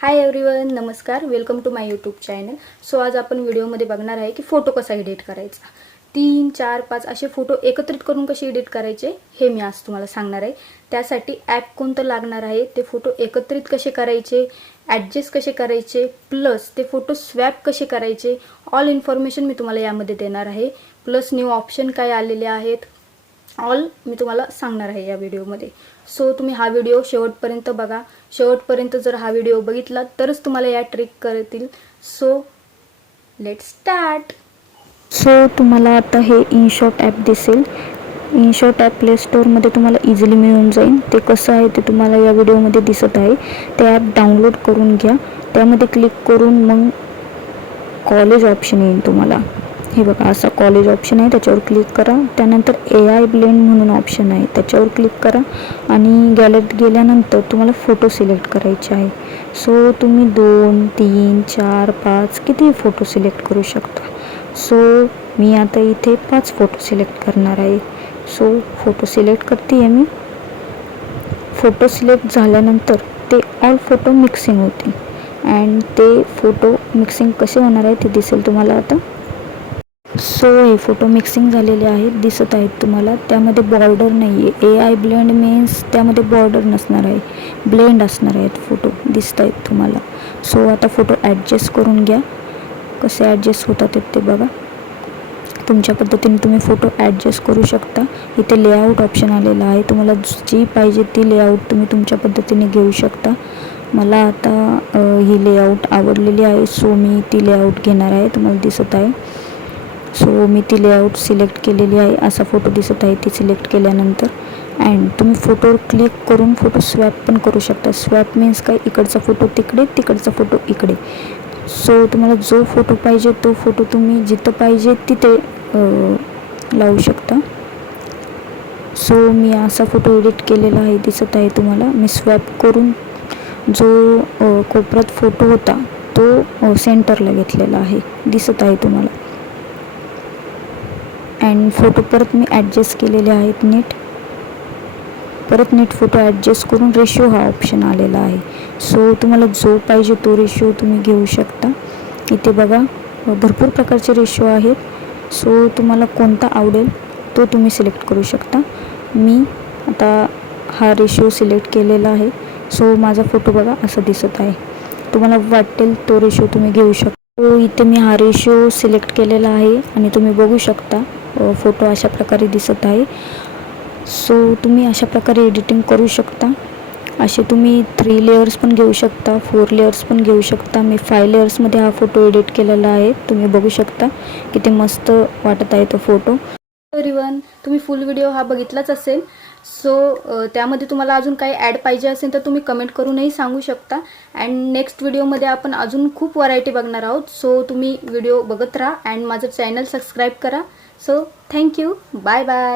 हाय everyone, नमस्कार. Welcome to my YouTube channel. So आज आपण व्हिडिओमध्ये बघणार आहे की फोटो कसा एडिट करायचा. 3, 4, 5 असे फोटो एकत्रित करून कसे एडिट करायचे हे मी आज तुम्हाला सांगणार आहे. त्यासाठी ॲप कोणतं लागणार आहे, ते फोटो एकत्रित कसे करायचे, ॲडजस्ट कसे करायचे, प्लस ते फोटो स्वॅप कसे करायचे, ऑल इन्फॉर्मेशन मी तुम्हाला यामध्ये देणार आहे. प्लस न्यू ऑप्शन काय आलेले आहेत, ऑल मी तुम्हाला सांगणार आहे या व्हिडिओमध्ये. सो तुम्ही हा व्हिडिओ शेवटपर्यंत बघा. शेवटपर्यंत जर हा व्हिडिओ बघितला तरच तुम्हाला या ट्रिक करतील. So let's start. सो तुम्हाला आता हे इनशॉट ॲप दिसेल. इनशॉट ॲप प्ले स्टोअरमध्ये तुम्हाला इझिली मिळून जाईल. ते कसं आहे ते तुम्हाला या व्हिडिओमध्ये दिसत आहे. ते ॲप डाउनलोड करून घ्या. त्यामध्ये क्लिक करून मग कॉलेज ऑप्शन येईल तुम्हाला. हे बघा, असा कॉलेज ऑप्शन आहे, त्याच्यावर क्लिक करा. त्यानंतर AI ब्लेंड म्हणून ऑप्शन आहे, त्याच्यावर क्लिक करा आणि गॅलरीत गेल्यानंतर तुम्हाला फोटो सिलेक्ट करायचे आहे. सो तुम्ही 2, 3, 4, 5 किती फोटो सिलेक्ट करू शकता. सो मी आता इथे 5 फोटो सिलेक्ट करणार आहे. सो फोटो सिलेक्ट करते आहे मी. फोटो सिलेक्ट झाल्यानंतर ते ऑल फोटो मिक्सिंग होतील अँड ते फोटो मिक्सिंग कसे होणार आहे ते दिसेल तुम्हाला आता. सो हे फोटो मिक्सिंग झालेले आहेत, दिसत आहेत तुम्हाला. त्यामध्ये बॉर्डर नाही आहे. AI ब्लेंड मीन्स त्यामध्ये बॉर्डर नसणार आहे, ब्लेंड असणार आहेत फोटो, दिसत आहेत तुम्हाला. सो आता फोटो ॲडजस्ट करून घ्या. कसे ॲडजस्ट होतात ते बघा. तुमच्या पद्धतीने तुम्ही फोटो ॲडजस्ट करू शकता. इथे लेआउट ऑप्शन आलेला आहे, तुम्हाला जी पाहिजे ती लेआउट तुम्ही तुमच्या पद्धतीने घेऊ शकता. मला आता ही लेआउट आवडलेली आहे, सो मी ती लेआउट घेणार आहे. तुम्हाला दिसत आहे. सो मी ती लेआउट सिलेक्ट केलेली आहे. असा फोटो दिसत आहे ती सिलेक्ट केल्यानंतर. अँड तुम्ही फोटोवर क्लिक करून फोटो स्वॅप पण करू शकता. स्वॅप मीन्स काय, इकडचा फोटो तिकडे, तिकडचा फोटो इकडे. सो तुम्हाला जो फोटो पाहिजे तो फोटो तुम्ही जिथं पाहिजे तिथे लावू शकता. सो मी असा फोटो एडिट केलेला आहे, दिसत आहे तुम्हाला. मी स्वॅप करून जो कोपऱ्यात फोटो होता तो सेंटरला घेतलेला आहे, दिसत आहे तुम्हाला. अँड फोटो परत मी ॲडजस्ट केलेले आहेत नीट. परत नीट फोटो ॲडजस्ट करून रेशिओ हा ऑप्शन आलेला आहे. सो तुम्हाला जो पाहिजे तो रेशिओ तुम्ही घेऊ शकता. इथे बघा भरपूर प्रकारचे रेशिओ आहेत. सो तुम्हाला कोणता आवडेल तो तुम्ही सिलेक्ट करू शकता. मी आता हा रेशिओ सिलेक्ट केलेला आहे. सो माझा फोटो बघा असा दिसत आहे. तुम्हाला वाटेल तो रेशिओ तुम्ही घेऊ शकता. सो इथे मी हा रेशिओ सिलेक्ट केलेला आहे आणि तुम्ही बघू शकता फोटो अशा प्रकारे दिसत आहे. सो तुम्ही अशा प्रकारे एडिटिंग करू शकता. असे तुम्ही 3 लेयर्स पण घेऊ शकता, 4 लेयर्स पण घेऊ शकता. मी 5 लेयर्समध्ये हा फोटो एडिट केलेला आहे. तुम्ही बघू शकता किती मस्त वाटत आहे तो फोटो. एव्हरीवन, तुम्ही फुल व्हिडिओ हा बघितलाच असेल. सो त्यामध्ये तुम्हाला अजून काही ॲड पाहिजे असेल तर तुम्ही कमेंट करूनही सांगू शकता. अँड नेक्स्ट व्हिडिओमध्ये आपण अजून खूप व्हरायटी बघणार आहोत. सो तुम्ही व्हिडिओ बघत राहा अँड माझं चॅनल सबस्क्राईब करा. So thank you, bye bye.